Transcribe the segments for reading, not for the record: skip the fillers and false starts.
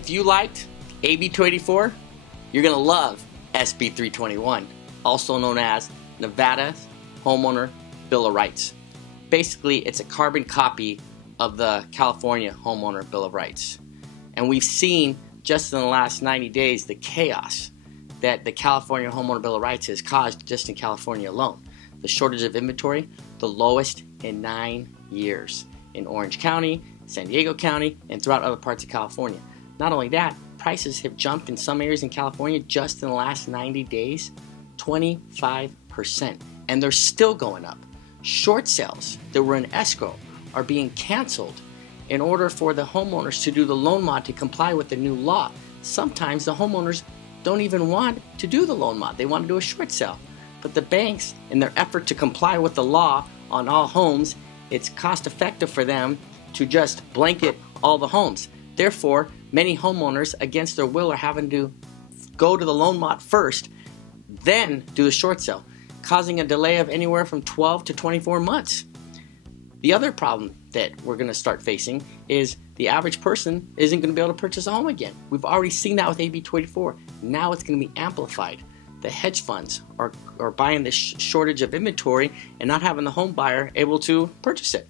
if you liked AB 284, you're going to love SB 321, also known as Nevada's Homeowner Bill of Rights. Basically, it's a carbon copy of the California Homeowner Bill of Rights. And we've seen just in the last 90 days the chaos that the California Homeowner Bill of Rights has caused just in California alone. The shortage of inventory, the lowest in 9 years in Orange County, San Diego County, and throughout other parts of California. Not only that, prices have jumped in some areas in California just in the last 90 days, 25%. And they're still going up. Short sales that were in escrow are being canceled in order for the homeowners to do the loan mod to comply with the new law. Sometimes the homeowners don't even want to do the loan mod. They want to do a short sale. But the banks, in their effort to comply with the law on all homes, it's cost effective for them to just blanket all the homes. Therefore, many homeowners, against their will, are having to go to the loan mod first, then do the short sale, causing a delay of anywhere from 12 to 24 months. The other problem that we're going to start facing is the average person isn't going to be able to purchase a home again. We've already seen that with AB 284. Now it's going to be amplified. The hedge funds are buying this shortage of inventory and not having the home buyer able to purchase it.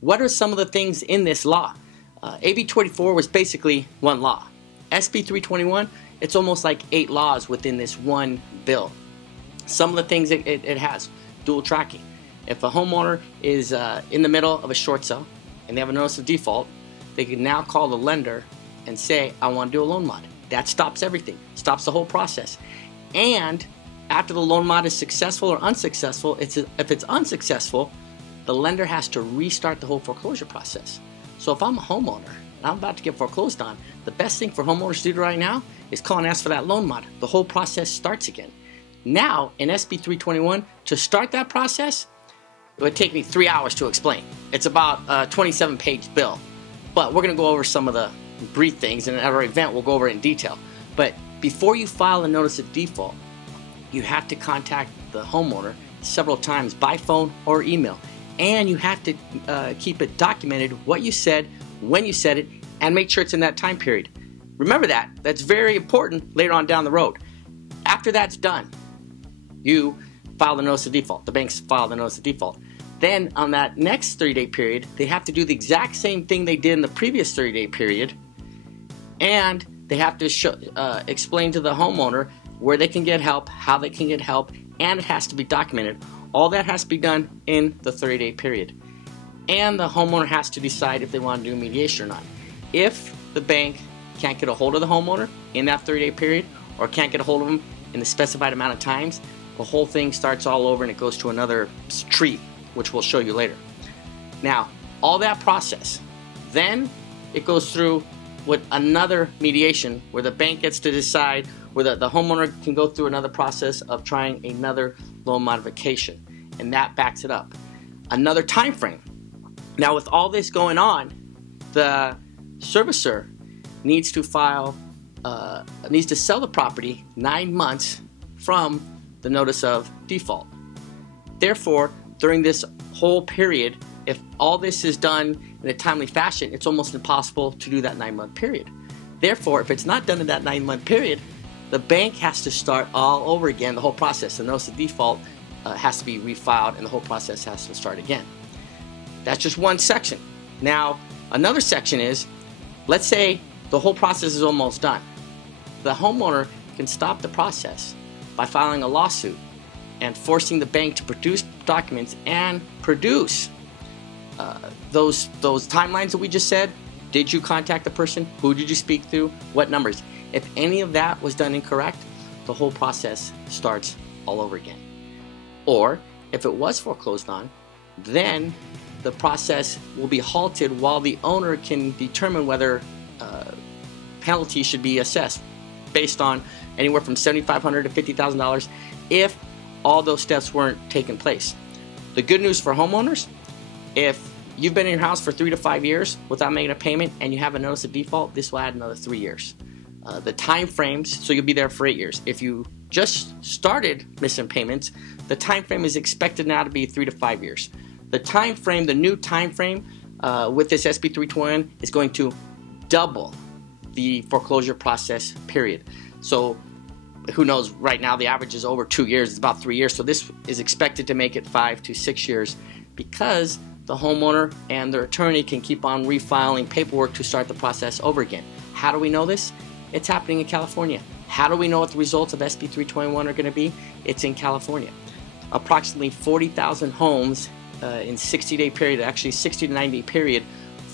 What are some of the things in this law? AB 284 was basically one law. SB 321, it's almost like 8 laws within this one bill. Some of the things it has: dual tracking. If a homeowner is in the middle of a short sale and they have a notice of default, they can now call the lender and say, I want to do a loan mod. That stops everything, stops the whole process. And after the loan mod is successful or unsuccessful, if it's unsuccessful, the lender has to restart the whole foreclosure process. So if I'm a homeowner and I'm about to get foreclosed on, the best thing for homeowners to do right now is call and ask for that loan mod. The whole process starts again. Now, in SB 321, to start that process, it would take me 3 hours to explain. It's about a 27-page bill. But we're going to go over some of the brief things, and at our event, we'll go over it in detail. But before you file a notice of default, you have to contact the homeowner several times by phone or email. And you have to keep it documented what you said, when you said it, and make sure it's in that time period. Remember that. That's very important later on down the road. After that's done, you file the notice of default. The banks file the notice of default. Then on that next 30-day period, they have to do the exact same thing they did in the previous 30-day period, and they have to explain to the homeowner where they can get help, how they can get help, and it has to be documented. All that has to be done in the 30-day period. And the homeowner has to decide if they want to do mediation or not. If the bank can't get a hold of the homeowner in that 30-day period, or can't get a hold of them in the specified amount of times, the whole thing starts all over and it goes to another tree, which we'll show you later. Now, all that process, then it goes through with another mediation where the bank gets to decide, where the homeowner can go through another process of trying another loan modification, and that backs it up. Another time frame. Now, with all this going on, the servicer needs to sell the property 9 months from the notice of default. Therefore, during this whole period, if all this is done in a timely fashion, it's almost impossible to do that 9-month period. Therefore, if it's not done in that 9-month period, the bank has to start all over again, the whole process. The notice of default has to be refiled, and the whole process has to start again. That's just one section. Now, another section is, let's say the whole process is almost done. The homeowner can stop the process by filing a lawsuit and forcing the bank to produce documents and produce those timelines that we just said. Did you contact the person? Who did you speak to? What numbers? If any of that was done incorrect, the whole process starts all over again. Or if it was foreclosed on, then the process will be halted while the owner can determine whether penalties should be assessed based on anywhere from $7,500 to $50,000 if all those steps weren't taking place. The good news for homeowners, if you've been in your house for 3 to 5 years without making a payment and you have a notice of default, this will add another 3 years. The time frames, so you'll be there for 8 years. If you just started missing payments, the time frame is expected now to be 3 to 5 years. The time frame, the new time frame with this SB 321 is going to double the foreclosure process period. So who knows, right now the average is over 2 years, it's about 3 years, so this is expected to make it 5 to 6 years because the homeowner and their attorney can keep on refiling paperwork to start the process over again. How do we know this? It's happening in California. How do we know what the results of SB 321 are going to be? It's in California. Approximately 40,000 homes in 60-day period, actually 60 to 90-day period,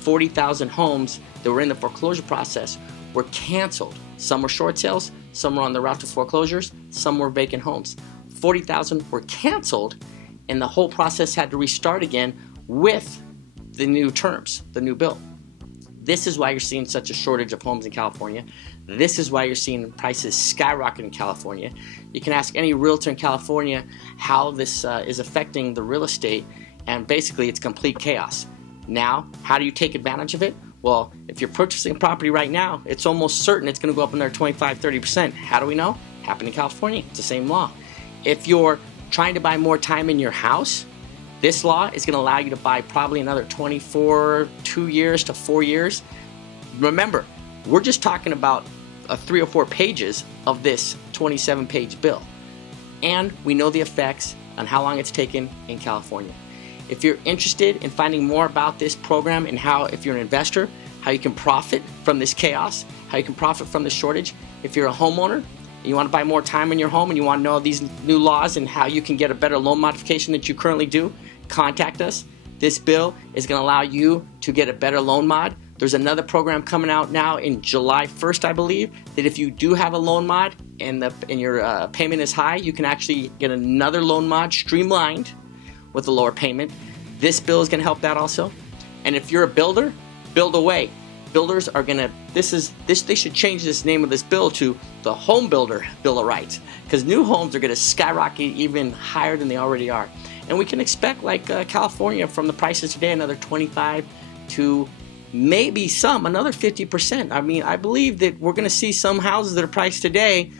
40,000 homes that were in the foreclosure process were canceled. Some were short sales, some were on the route to foreclosures, some were vacant homes. 40,000 were canceled, and the whole process had to restart again with the new terms, the new bill. This is why you're seeing such a shortage of homes in California. This is why you're seeing prices skyrocket in California. You can ask any realtor in California how this is affecting the real estate, and basically it's complete chaos. Now, how do you take advantage of it? Well, if you're purchasing property right now, it's almost certain it's going to go up another 25-30%. How do we know? Happened in California. It's the same law. If you're trying to buy more time in your house, this law is going to allow you to buy probably another 2 years to 4 years. Remember, we're just talking about 3 or 4 pages of this 27-page bill. And we know the effects on how long it's taken in California. If you're interested in finding more about this program and how, if you're an investor, how you can profit from this chaos, how you can profit from this shortage, if you're a homeowner and you want to buy more time in your home and you want to know these new laws and how you can get a better loan modification that you currently do, contact us. This bill is going to allow you to get a better loan mod. There's another program coming out now in July 1st, I believe, that if you do have a loan mod and your payment is high, you can actually get another loan mod streamlined with a lower payment. This bill is going to help that also. And if you're a builder, build away. Builders are going to, they should change this name of this bill to the Home Builder Bill of Rights, because new homes are going to skyrocket even higher than they already are. And we can expect, like California, from the prices today, another 25 to maybe another 50%. I mean, I believe that we're going to see some houses that are priced today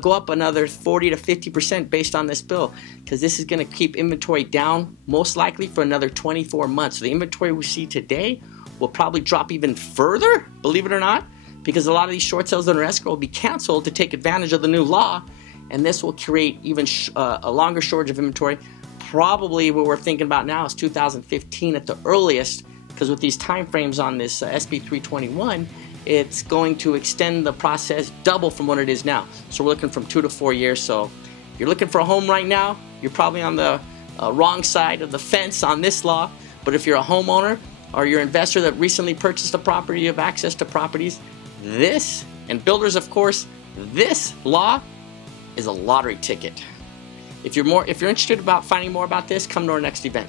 go up another 40 to 50% based on this bill, because this is going to keep inventory down most likely for another 24 months. So the inventory we see today will probably drop even further, believe it or not, because a lot of these short sales that are escrow will be canceled to take advantage of the new law, and this will create even a longer shortage of inventory. Probably what we're thinking about now is 2015 at the earliest, because with these time frames on this SB 321, it's going to extend the process double from what it is now. So we're looking from 2 to 4 years. So if you're looking for a home right now, you're probably on the wrong side of the fence on this law. But if you're a homeowner or you're an investor that recently purchased a property, you have access to properties, this, and builders of course, this law is a lottery ticket. If you're interested about finding more about this, come to our next event.